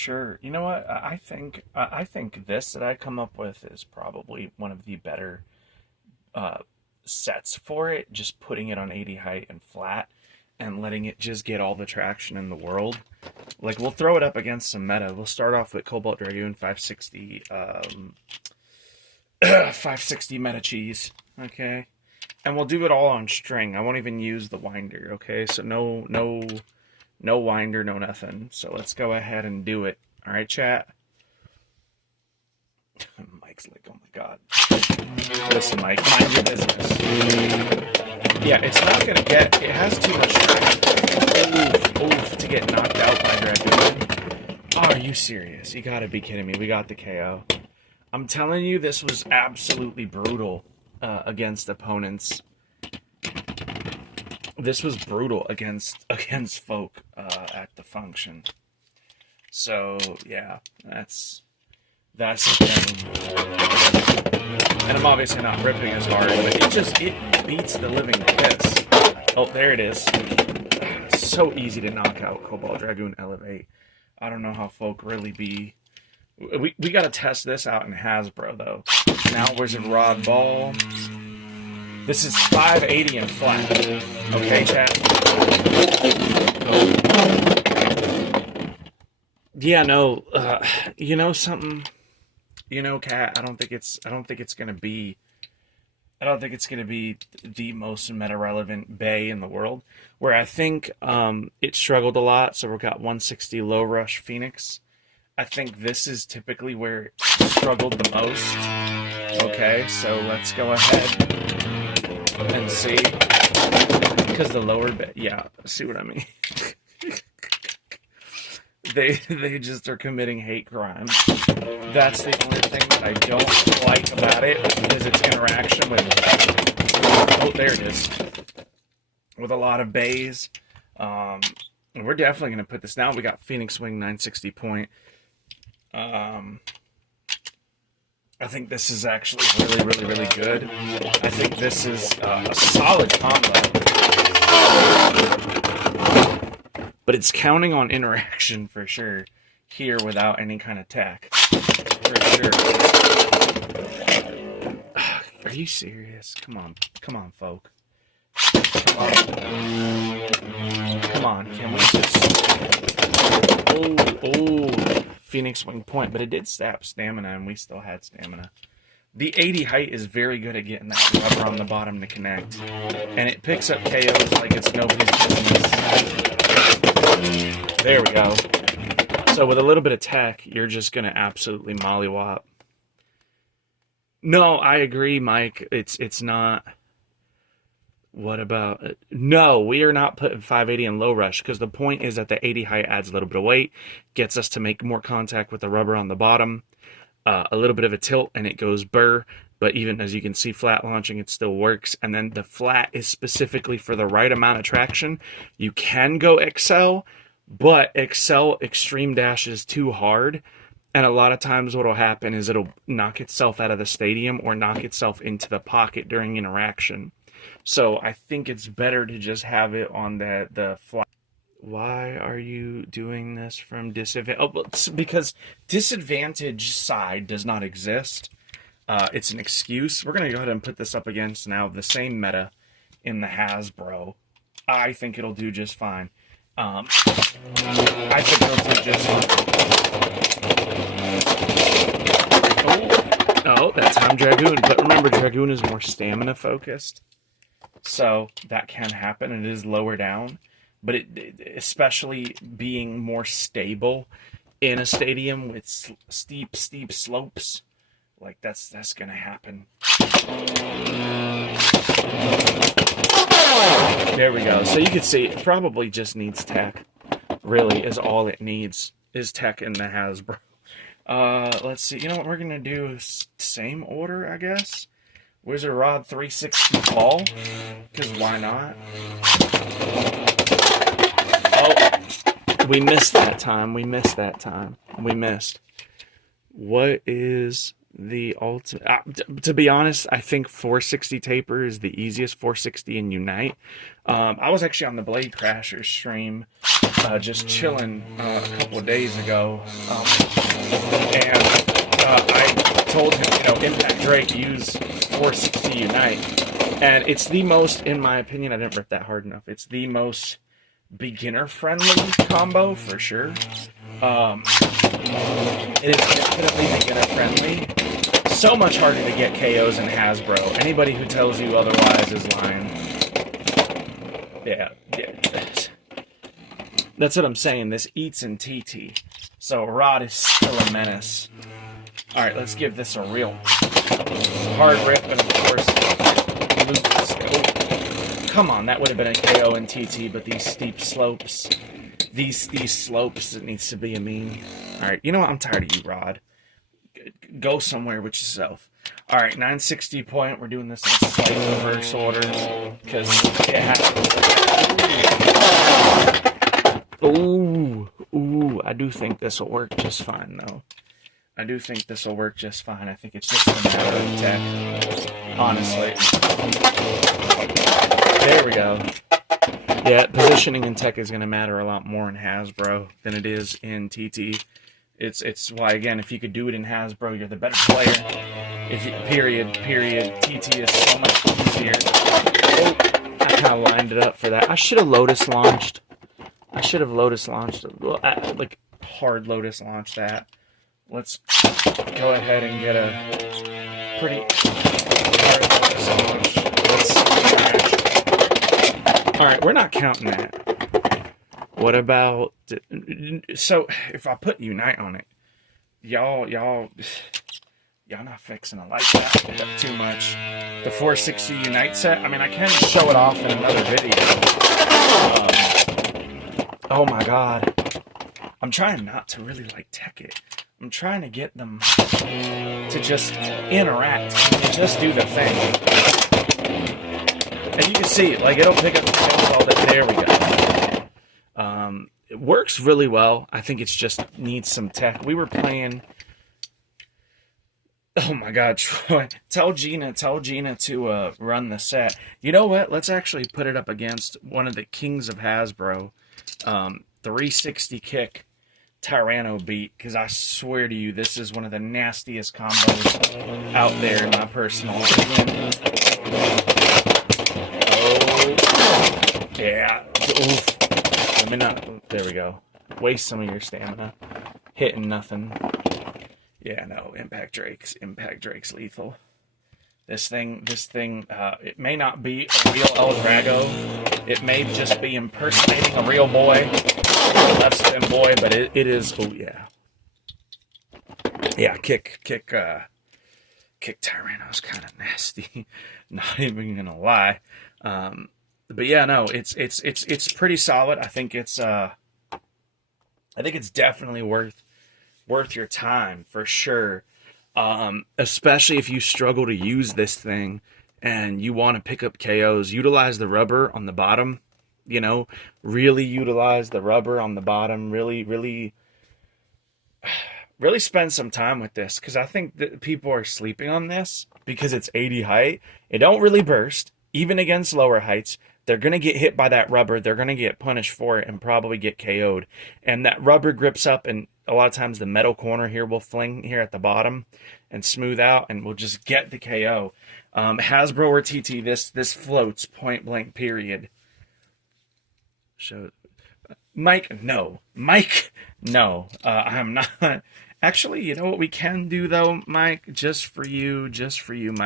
sure. You know what? I think this that I come up with is probably one of the better uh, sets for it. Just putting it on 80 height and flat, and letting it just get all the traction in the world. Like we'll throw it up against some meta. We'll start off with Cobalt Dragoon 560, 560 meta cheese. Okay, and we'll do it all on string. I won't even use the winder. Okay, so no winder, no nothing. So let's go ahead and do it. All right, chat. Mike's like, oh my god. Listen, Mike, mind your business. Yeah, it's not gonna get. It has too much oof to get knocked out by Dragoon. Oh, are you serious? You gotta be kidding me. We got the KO. I'm telling you, this was absolutely brutal against opponents. This was brutal against folk at the function. So yeah, that's the thing. And I'm obviously not ripping as hard, but it beats the living piss. Oh, there it is. So easy to knock out Cobalt Dragoon Elevate. I don't know how folk really be. We got to test this out in Hasbro though. Now where's a rod ball? This is 580 and flat. Okay, chat. Yeah, no. You know something. You know, Cat. I don't think it's gonna be the most meta relevant bay in the world. Where I think it struggled a lot. So we've got 160 low rush Phoenix. I think this is typically where it struggled the most. Okay, so let's go ahead and see, because the lower bit, yeah, see what I mean. they just are committing hate crimes. That's the only thing that I don't like about it, is its interaction with, oh, there it is, with a lot of bays. And we're definitely going to put this now. We got Phoenix Wing 960 point. I think this is actually really good. I think this is a solid combo. But it's counting on interaction for sure here without any kind of tech. For sure. Are you serious? Come on, folk. Come on, can we just... Oh, Phoenix Wing point, but it did stab stamina, and we still had stamina. The 80 height is very good at getting that rubber on the bottom to connect, and it picks up KOs like it's nobody's business. There we go. So with a little bit of tech, you're just gonna absolutely mollywop. No, I agree, Mike. It's not. What about... No, we are not putting 580 in low rush, because the point is that the 80 height adds a little bit of weight, gets us to make more contact with the rubber on the bottom, a little bit of a tilt, and it goes burr. But even as you can see, flat launching, it still works. And then the flat is specifically for the right amount of traction. You can go Excel, but Excel Extreme Dash is too hard. And a lot of times what will happen is it'll knock itself out of the stadium or knock itself into the pocket during interaction. So I think it's better to just have it on the fly. Why are you doing this from disadvantage? Oh, because disadvantage side does not exist. It's an excuse. We're going to go ahead and put this up against now the same meta in the Hasbro. I think it'll do just fine. I think it'll do just fine. Oh, that's on Dragoon. But remember, Dragoon is more stamina focused. So that can happen. It is lower down, but it especially being more stable in a stadium with steep slopes, like that's gonna happen. There we go. So you can see it probably just needs tech. Really, is all it needs is tech in the Hasbro. Let's see. You know what we're gonna do? Same order, I guess. Wizard Rod 360 ball, because why not? Oh, we missed that time. We missed. What is the ultimate? To be honest, I think 460 taper is the easiest. 460 in Unite. I was actually on the Blade Crashers stream just chilling a couple of days ago, and I told him, Impact Drake, use 460 Unite, and it's the most, in my opinion, I didn't rip that hard enough. It's the most beginner-friendly combo for sure. It is definitely beginner-friendly. So much harder to get KOs in Hasbro. Anybody who tells you otherwise is lying. Yeah. That's what I'm saying. This eats in TT. So Rod is still a menace. Alright, let's give this a real hard rip, and of course, lose this. Oh, come on, that would have been a KO in TT, but these steep slopes, these slopes, it needs to be a meme. Alright, you know what? I'm tired of you, Rod. Go somewhere with yourself. Alright, 960 point. We're doing this in slight reverse order, because it has... Ooh, I do think this will work just fine, though. I do think this will work just fine. I think it's just a matter of tech, honestly. There we go. Yeah, positioning in tech is going to matter a lot more in Hasbro than it is in TT. It's why, again, if you could do it in Hasbro, you're the better player. Period. TT is so much easier. Oh, I kind of lined it up for that. I should have Lotus launched. Like hard Lotus launch that. Let's go ahead and get a pretty hard Lotus launch. Let's smash. All right, we're not counting that. What about... So, if I put Unite on it, y'all not fixing to like that too much. The 460 Unite set, I mean, I can show it off in another video. Oh my god. I'm trying not to really tech it. I'm trying to get them to just interact and just do the thing. And you can see, it'll pick up the phone all day. There we go. It works really well. I think it's just needs some tech. We were playing... Oh my god, Troy. Tell Gina to run the set. You know what? Let's actually put it up against one of the kings of Hasbro. 360 kick Tyranno beat, because I swear to you, this is one of the nastiest combos out there in my personal opinion. Oh, yeah. Oof. Let me not. There we go. Waste some of your stamina. Hitting nothing. Yeah, no. Impact Drake's lethal. This thing, it may not be a real El Drago. It may just be impersonating a real boy, a left spin boy, but it is, oh yeah. Yeah, kick Tyranno's kind of nasty. Not even gonna lie. But yeah, no, it's pretty solid. I think it's definitely worth your time for sure. Especially if you struggle to use this thing and you want to pick up KOs, utilize the rubber on the bottom, really utilize the rubber on the bottom, really spend some time with this, because I think that people are sleeping on this because it's 80 height. It don't really burst, even against lower heights. They're going to get hit by that rubber. They're going to get punished for it and probably get KO'd. And that rubber grips up, and a lot of times the metal corner here will fling here at the bottom and smooth out, and we'll just get the KO. Hasbro or TT, this floats point blank, period. Mike, no. I'm not. Actually, you know what we can do, though, Mike? Just for you, Mike.